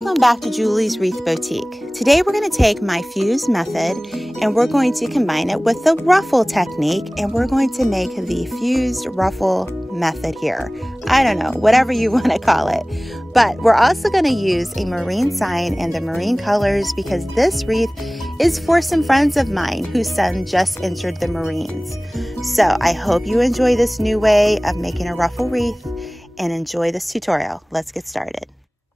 Welcome back to Julie's Wreath Boutique. Today we're going to take my fuse method and we're going to combine it with the ruffle technique, and we're going to make the fused ruffle method here. I don't know, whatever you want to call it. But we're also going to use a marine sign and the marine colors because this wreath is for some friends of mine whose son just entered the Marines. So I hope you enjoy this new way of making a ruffle wreath and enjoy this tutorial. Let's get started.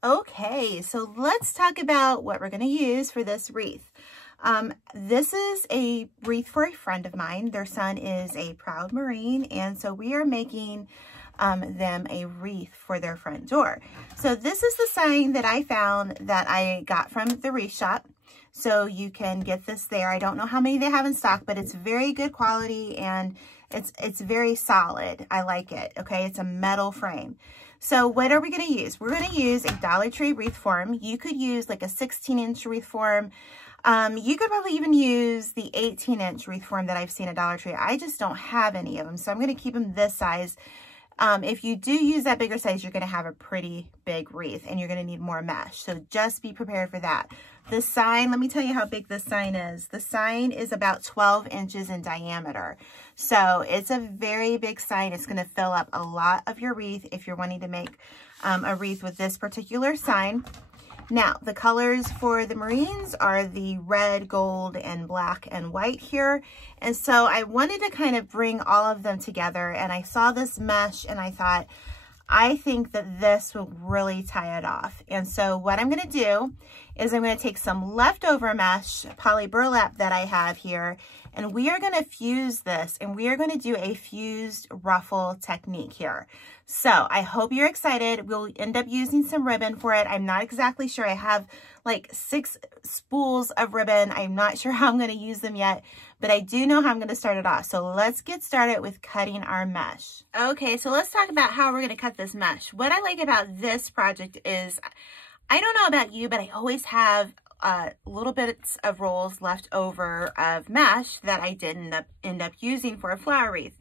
Okay, so let's talk about what we're going to use for this wreath. This is a wreath for a friend of mine. Their son is a proud Marine, and so we are making them a wreath for their front door. So this is the sign that I found that I got from the wreath shop. So you can get this there. I don't know how many they have in stock, but it's very good quality and it's very solid. I like it. Okay, it's a metal frame. So what are we going to use? We're going to use a Dollar Tree wreath form. You could use like a 16-inch wreath form. You could probably even use the 18-inch wreath form that I've seen at Dollar Tree. I just don't have any of them, so I'm going to keep them this size. If you do use that bigger size, you're going to have a pretty big wreath and you're going to need more mesh. So just be prepared for that. The sign, let me tell you how big this sign is. The sign is about 12 inches in diameter. So it's a very big sign. It's going to fill up a lot of your wreath if you're wanting to make a wreath with this particular sign. Now, the colors for the Marines are the red, gold, and black and white here. And so I wanted to kind of bring all of them together, and I saw this mesh and I thought, I think that this will really tie it off. And so what I'm going to do is I'm going to take some leftover mesh, poly burlap that I have here, and we are going to fuse this, and we are going to do a fused ruffle technique here. So I hope you're excited. We'll end up using some ribbon for it. I'm not exactly sure. I have like 6 spools of ribbon. I'm not sure how I'm going to use them yet, but I do know how I'm going to start it off. So let's get started with cutting our mesh. Okay, so let's talk about how we're going to cut this mesh. What I like about this project is, I don't know about you, but I always have little bits of rolls left over of mesh that I didn't end up using for a flower wreath.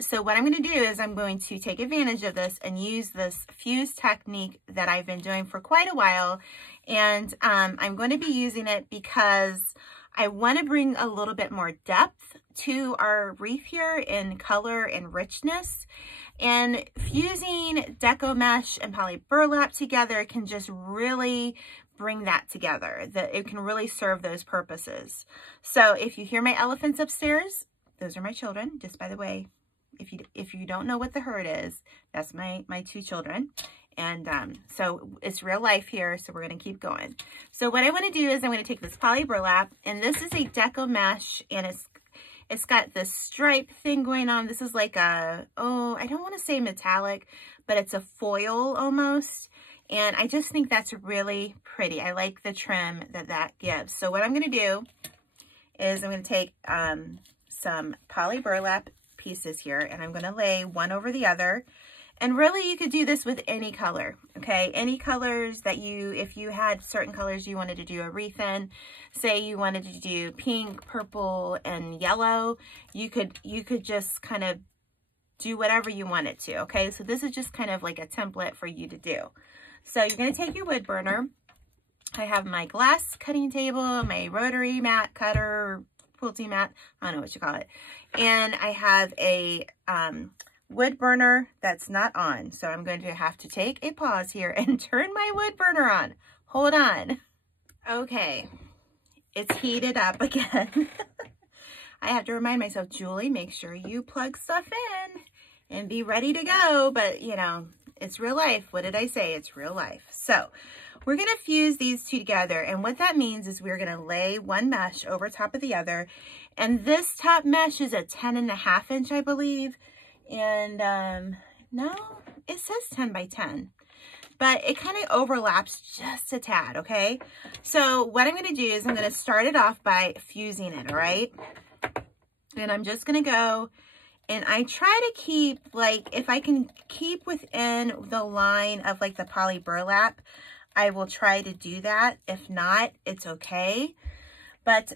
So what I'm going to do is I'm going to take advantage of this and use this fuse technique that I've been doing for quite a while. And I'm going to be using it because I want to bring a little bit more depth to our wreath here in color and richness. And fusing deco mesh and poly burlap together can just really bring that together. That it can really serve those purposes. So if you hear my elephants upstairs, those are my children. Just by the way, if you don't know what the herd is, that's my 2 children. And so it's real life here, so we're going to keep going. So what I want to do is I'm going to take this poly burlap, and this is a deco mesh, and it's got this stripe thing going on. This is like a, I don't want to say metallic, but it's a foil almost. And I just think that's really pretty. I like the trim that gives. So what I'm going to do is I'm going to take some poly burlap pieces here, and I'm going to lay one over the other. And really, you could do this with any color, okay? Any colors that if you had certain colors you wanted to do a wreath in, say you wanted to do pink, purple, and yellow, you could just kind of do whatever you wanted to, okay? So this is just kind of like a template for you to do. So you're going to take your wood burner. I have my glass cutting table, my rotary mat cutter, quilting mat, I don't know what you call it. And I have a wood burner that's not on. So I'm going to have to take a pause here and turn my wood burner on. Hold on. Okay, it's heated up again. I have to remind myself, Julie, make sure you plug stuff in and be ready to go. But you know, it's real life. What did I say? It's real life. So we're going to fuse these 2 together. And what that means is we're going to lay one mesh over top of the other. And this top mesh is a 10.5 inch, I believe. And no, it says 10 by 10. But it kind of overlaps just a tad, okay? So what I'm going to do is I'm going to start it off by fusing it, all right? And I'm just going to go, and I try to keep, like, if I can keep within the line of, like, the poly burlap, I will try to do that. If not, it's okay. But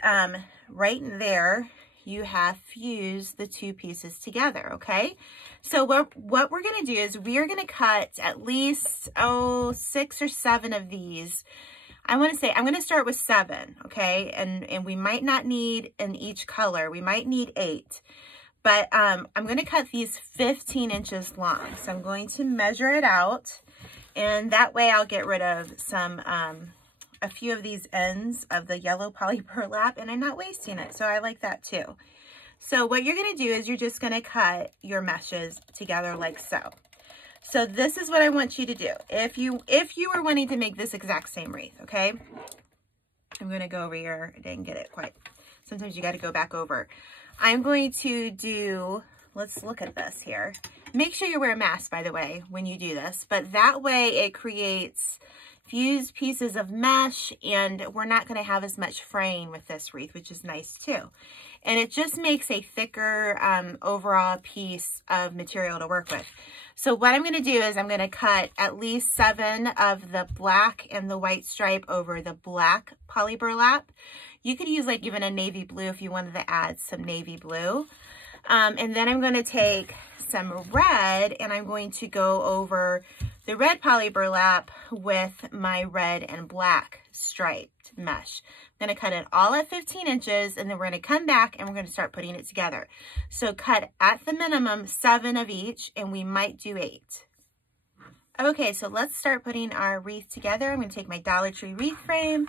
right there, you have fused the two pieces together, okay? So what we're gonna do is we are gonna cut at least, 6 or 7 of these. I'm gonna start with 7, okay? And we might not need in each color, we might need 8. But I'm gonna cut these 15 inches long. So I'm going to measure it out, and that way I'll get rid of some, a few of these ends of the yellow poly burlap, and I'm not wasting it, so I like that too. So what you're gonna do is you're just gonna cut your meshes together like so. So this is what I want you to do. If you were wanting to make this exact same wreath, okay? I'm gonna go over here. I didn't get it quite. Sometimes you gotta go back over. I'm going to do, let's look at this here. Make sure you wear a mask, by the way, when you do this, but that way it creates fused pieces of mesh, and we're not going to have as much fraying with this wreath, which is nice too. And it just makes a thicker overall piece of material to work with. So what I'm going to do is I'm going to cut at least 7 of the black and the white stripe over the black poly burlap. You could use like even a navy blue if you wanted to add some navy blue. And then I'm going to take some red, and I'm going to go over the red poly burlap with my red and black striped mesh. I'm going to cut it all at 15 inches, and then we're going to come back and we're going to start putting it together. So cut at the minimum 7 of each, and we might do 8. Okay, so let's start putting our wreath together. I'm going to take my Dollar Tree wreath frame,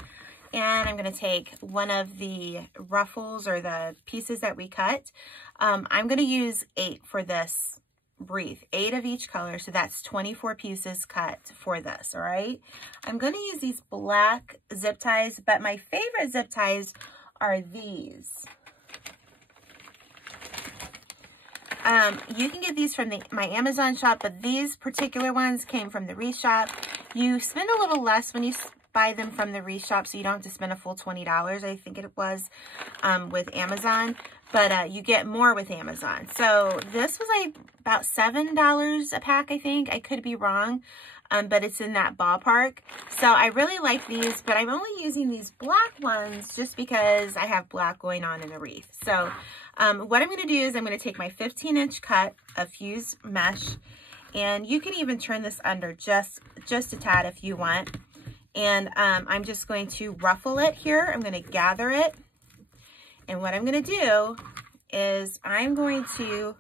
and I'm going to take one of the ruffles or the pieces that we cut. I'm going to use 8 for this wreath, 8 of each color. So that's 24 pieces cut for this. All right. I'm going to use these black zip ties, but my favorite zip ties are these. You can get these from my Amazon shop, but these particular ones came from the Wreath shop. You spend a little less when you buy them from the Wreath shop, so you don't have to spend a full $20, I think it was, with Amazon, but you get more with Amazon. So this was like about $7 a pack, I think. I could be wrong, but it's in that ballpark. So I really like these, but I'm only using these black ones just because I have black going on in the wreath. So what I'm going to do is I'm going to take my 15-inch cut of fused mesh, and you can even turn this under just a tad if you want. And I'm just going to ruffle it here. I'm going to gather it. And what I'm going to do is I'm going to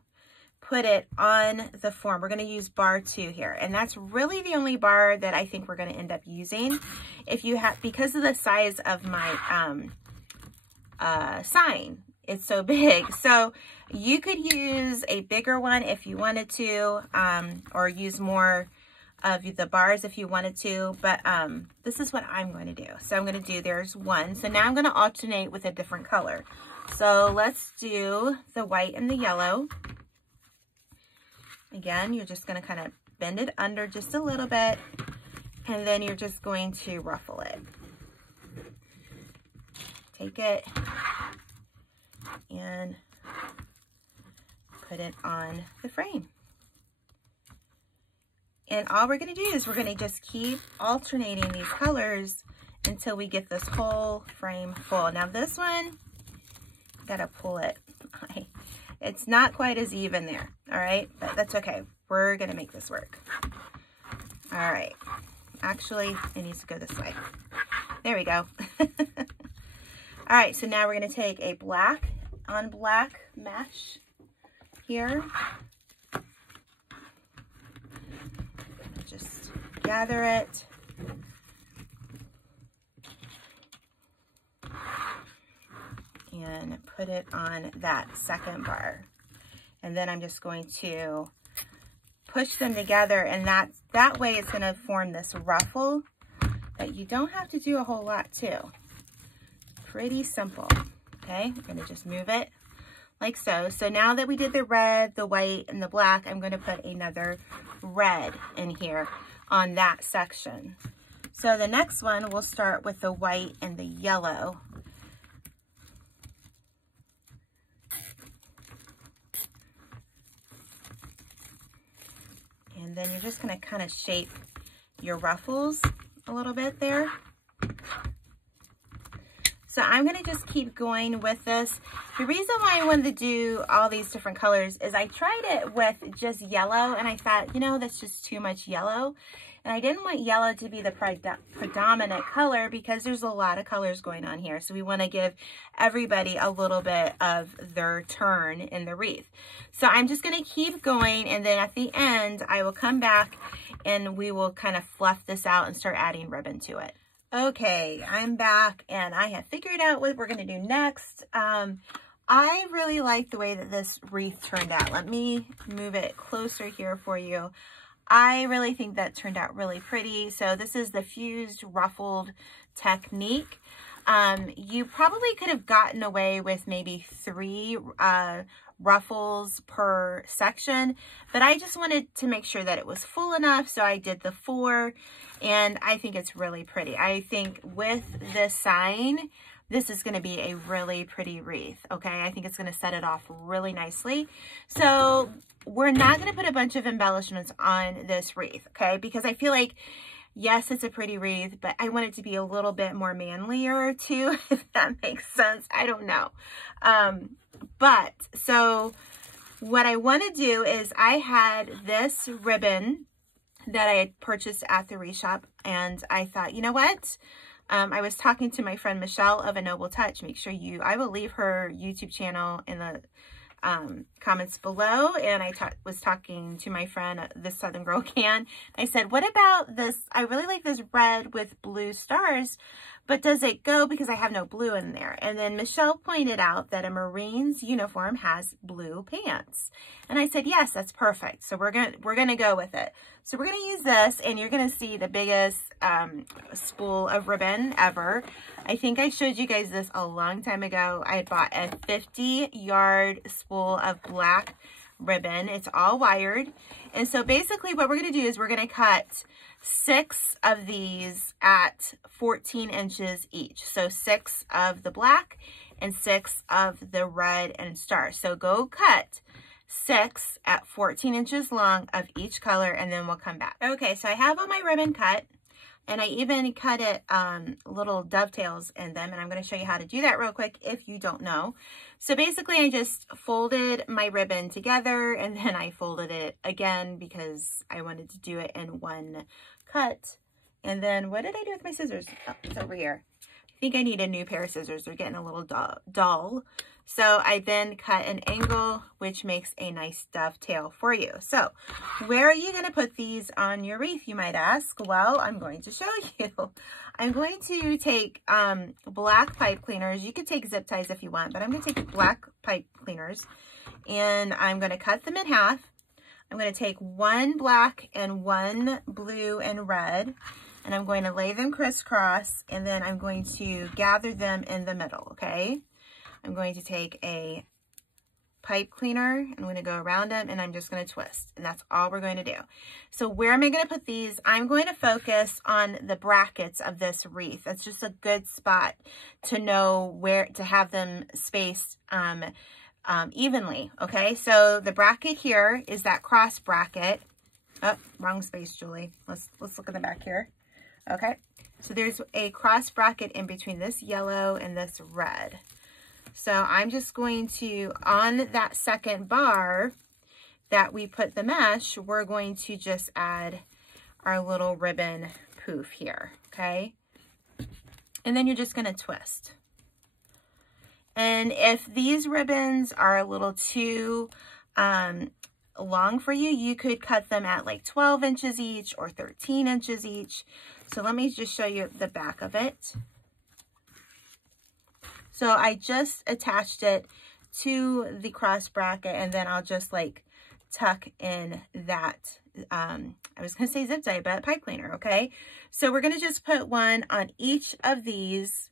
put it on the form. We're going to use bar 2 here. And that's really the only bar that I think we're going to end up using. If you have, because of the size of my sign, it's so big. So you could use a bigger one if you wanted to, or use more of the bars if you wanted to, but this is what I'm going to do. So I'm going to do, there's 1. So now I'm going to alternate with a different color. So let's do the white and the yellow. Again, you're just going to kind of bend it under just a little bit, and then you're just going to ruffle it. Take it and put it on the frame. And all we're going to do is we're going to just keep alternating these colors until we get this whole frame full. Now this one, got to pull it. It's not quite as even there. All right, but that's okay. We're going to make this work. All right. Actually, it needs to go this way. There we go. All right, so now we're going to take a black on black mesh here. Just gather it. And put it on that second bar. And then I'm just going to push them together, and that way it's going to form this ruffle that you don't have to do a whole lot to. Pretty simple. Okay, I'm going to just move it like so. So now that we did the red, the white, and the black, I'm going to put another red in here on that section. So the next one, we'll start with the white and the yellow. And then you're just going to kind of shape your ruffles a little bit there. So So I'm gonna just keep going with this. The reason why I wanted to do all these different colors is I tried it with just yellow and I thought, you know, that's just too much yellow. And I didn't want yellow to be the predominant color because there's a lot of colors going on here. So we want to give everybody a little bit of their turn in the wreath. So I'm just going to keep going, and then at the end I will come back and we will kind of fluff this out and start adding ribbon to it. Okay, I'm back and I have figured out what we're going to do next. I really like the way that this wreath turned out. Let me move it closer here for you. I really think that turned out really pretty. So this is the fused ruffled technique. You probably could have gotten away with maybe 3 ruffles per section, but I just wanted to make sure that it was full enough, so I did the 4, and I think it's really pretty. I think with this sign, this is going to be a really pretty wreath, okay? I think it's going to set it off really nicely. So we're not going to put a bunch of embellishments on this wreath, okay? Because I feel like, yes, it's a pretty wreath, but I want it to be a little bit more manlier too, if that makes sense. I don't know. But so what I want to do is I had this ribbon that I had purchased at the wreath shop, and I thought, you know what? I was talking to my friend Michelle of A Noble Touch. Make sure I will leave her YouTube channel in the comments below. And I was talking to my friend, This Southern Girl Can. I said, what about this? I really like this red with blue stars, but does it go because I have no blue in there? And then Michelle pointed out that a Marine's uniform has blue pants. And I said, yes, that's perfect. So we're gonna go with it. So we're gonna use this, and you're gonna see the biggest spool of ribbon ever. I think I showed you guys this a long time ago. I bought a 50-yard spool of black ribbon. It's all wired. And so basically what we're gonna do is we're gonna cut 6 of these at 14 inches each. So 6 of the black and 6 of the red and star. So go cut 6 at 14 inches long of each color, and then we'll come back. Okay, so I have all my ribbon cut, and I even cut it little dovetails in them, and I'm going to show you how to do that real quick if you don't know. So basically I just folded my ribbon together, and then I folded it again because I wanted to do it in one cut. And then what did I do with my scissors? Oh, it's over here. I think I need a new pair of scissors. They're getting a little dull. So I then cut an angle, which makes a nice dovetail for you. So where are you going to put these on your wreath, you might ask? Well, I'm going to show you. I'm going to take black pipe cleaners. You could take zip ties if you want, but I'm going to take black pipe cleaners, and I'm going to cut them in half. I'm going to take 1 black and 1 blue and red, and I'm going to lay them crisscross, and then I'm going to gather them in the middle, okay? I'm going to take a pipe cleaner, I'm going to go around them, and I'm just going to twist, and that's all we're going to do. So where am I going to put these? I'm going to focus on the brackets of this wreath. That's just a good spot to know where to have them spaced evenly, okay? So the bracket here is that cross bracket. Oh, wrong space, Julie. Let's look at the back here. Okay, so there's a cross bracket in between this yellow and this red. So I'm just going to, on that second bar that we put the mesh, we're going to just add our little ribbon poof here, okay? And then you're just going to twist. And if these ribbons are a little too long for you, you could cut them at like 12 inches each or 13 inches each. So let me just show you the back of it. So I just attached it to the cross bracket, and then I'll just like tuck in that, I was going to say zip tie, but pipe cleaner, okay? So we're going to just put one on each of these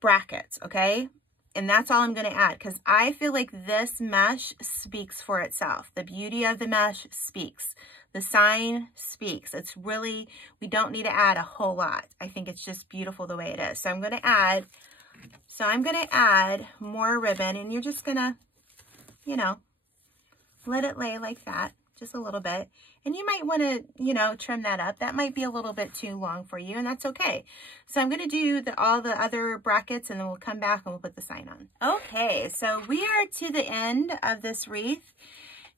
brackets, okay? And that's all I'm going to add, because I feel like this mesh speaks for itself. The beauty of the mesh speaks. The sign speaks. It's really, we don't need to add a whole lot. I think it's just beautiful the way it is. So I'm going to add more ribbon, and you're just going to, you know, let it lay like that. just a little bit. And you might want to, you know, trim that up. That might be a little bit too long for you, and that's okay. So I'm going to do all the other brackets, and then we'll come back and we'll put the sign on. Okay, so we are to the end of this wreath.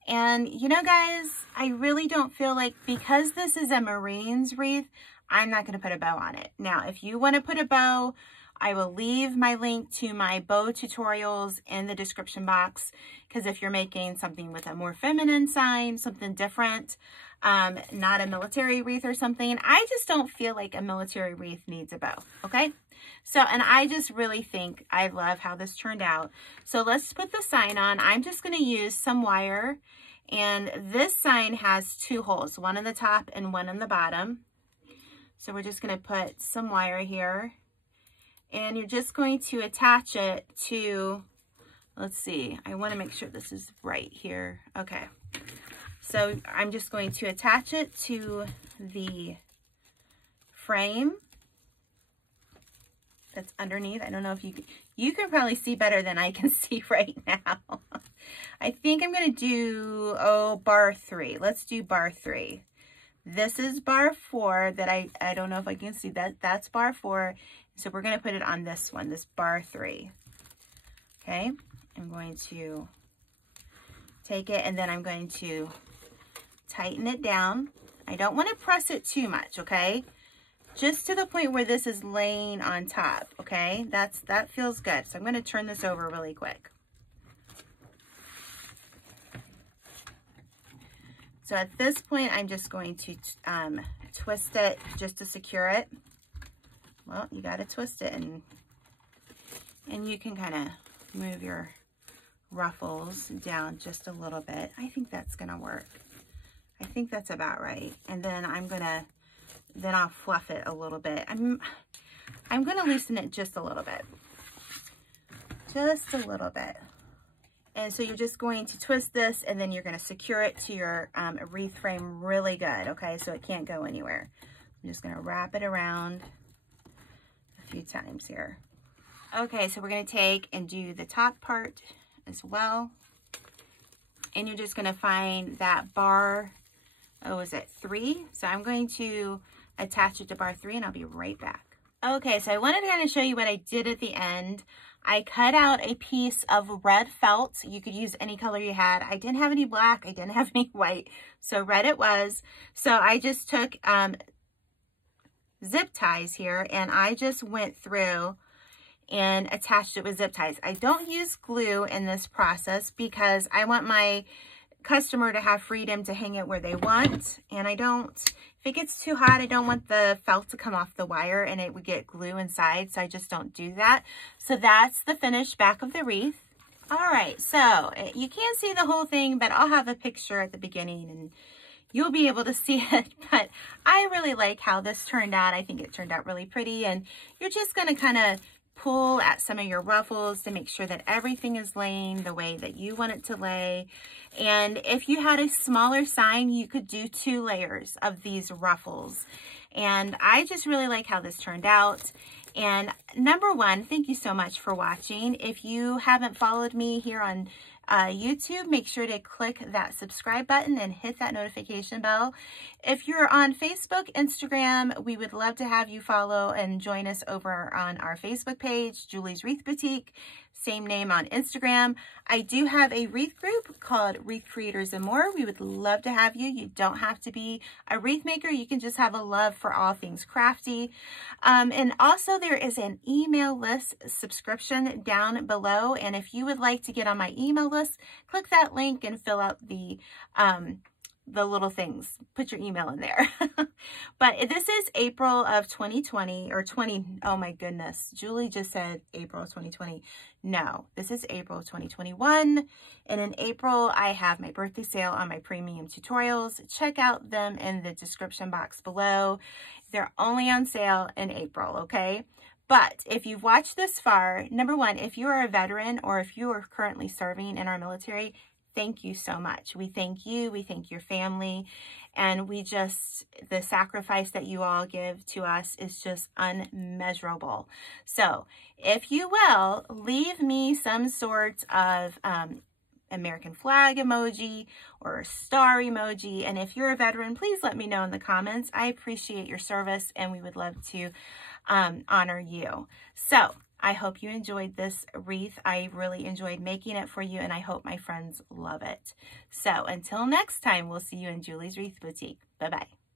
And you know, guys, I really don't feel like, because this is a Marines wreath, I'm not going to put a bow on it. Now, if you want to put a bow, I will leave my link to my bow tutorials in the description box, because if you're making something with a more feminine sign, something different, not a military wreath or something, I just don't feel like a military wreath needs a bow, okay? So, and I just really think I love how this turned out. So let's put the sign on. I'm just going to use some wire, and this sign has 2 holes, one on the top and one on the bottom. So we're just going to put some wire here. And you're just going to attach it to, let's see, I want to make sure this is right here. Okay. So I'm just going to attach it to the frame that's underneath. I don't know if you can probably see better than I can see right now. I think I'm going to do, bar 3. Let's do bar 3. This is bar 4 that I don't know if I can see that. That's bar 4. So we're going to put it on this one, this bar 3. Okay. I'm going to take it, and then I'm going to tighten it down. I don't want to press it too much. Okay. Just to the point where this is laying on top. Okay. That feels good. So I'm going to turn this over really quick. So at this point, I'm just going to twist it just to secure it. Well, you got to twist it, and you can kind of move your ruffles down just a little bit. I think that's going to work. I think that's about right. And then I'll fluff it a little bit. I'm going to loosen it just a little bit. Just a little bit. And so you're just going to twist this, and then you're going to secure it to your wreath frame really good, okay? So it can't go anywhere. I'm just going to wrap it around a few times here. Okay, so we're going to take and do the top part as well. And you're just going to find that bar, is it 3? So I'm going to attach it to bar 3, and I'll be right back. Okay, so I wanted to kind of show you what I did at the end. I cut out a piece of red felt. You could use any color you had. I didn't have any black. I didn't have any white. So red it was. So I just took zip ties here, and I just went through and attached it with zip ties. I don't use glue in this process because I want my customer to have freedom to hang it where they want. And if it gets too hot, I don't want the felt to come off the wire and it would get glue inside. So I just don't do that. So that's the finished back of the wreath. All right, so you can't see the whole thing, but I'll have a picture at the beginning and you'll be able to see it. But I really like how this turned out. I think it turned out really pretty, and you're just going to kind of pull at some of your ruffles to make sure that everything is laying the way that you want it to lay. And if you had a smaller sign, you could do 2 layers of these ruffles. And I just really like how this turned out. And number 1, thank you so much for watching. If you haven't followed me here on YouTube, make sure to click that subscribe button and hit that notification bell. If you're on Facebook, Instagram, we would love to have you follow and join us over on our Facebook page, Julie's Wreath Boutique. Same name on Instagram. I do have a wreath group called Wreath Creators and More. We would love to have you. You don't have to be a wreath maker. You can just have a love for all things crafty. And also there is an email list subscription down below. And if you would like to get on my email list, click that link and fill out the little things. Put your email in there. But this is April of 2020 or 20. Oh my goodness. Julie just said April 2020. No, this is April 2021. And in April, I have my birthday sale on my premium tutorials. Check out them in the description box below. They're only on sale in April, okay? But if you've watched this far, number 1, if you are a veteran or if you are currently serving in our military, thank you so much. We thank you. We thank your family. And the sacrifice that you all give to us is just unmeasurable. So if you will, leave me some sort of American flag emoji or a star emoji. And if you're a veteran, please let me know in the comments. I appreciate your service and we would love to honor you. So I hope you enjoyed this wreath. I really enjoyed making it for you and I hope my friends love it. So until next time, we'll see you in Julie's Wreath Boutique. Bye-bye.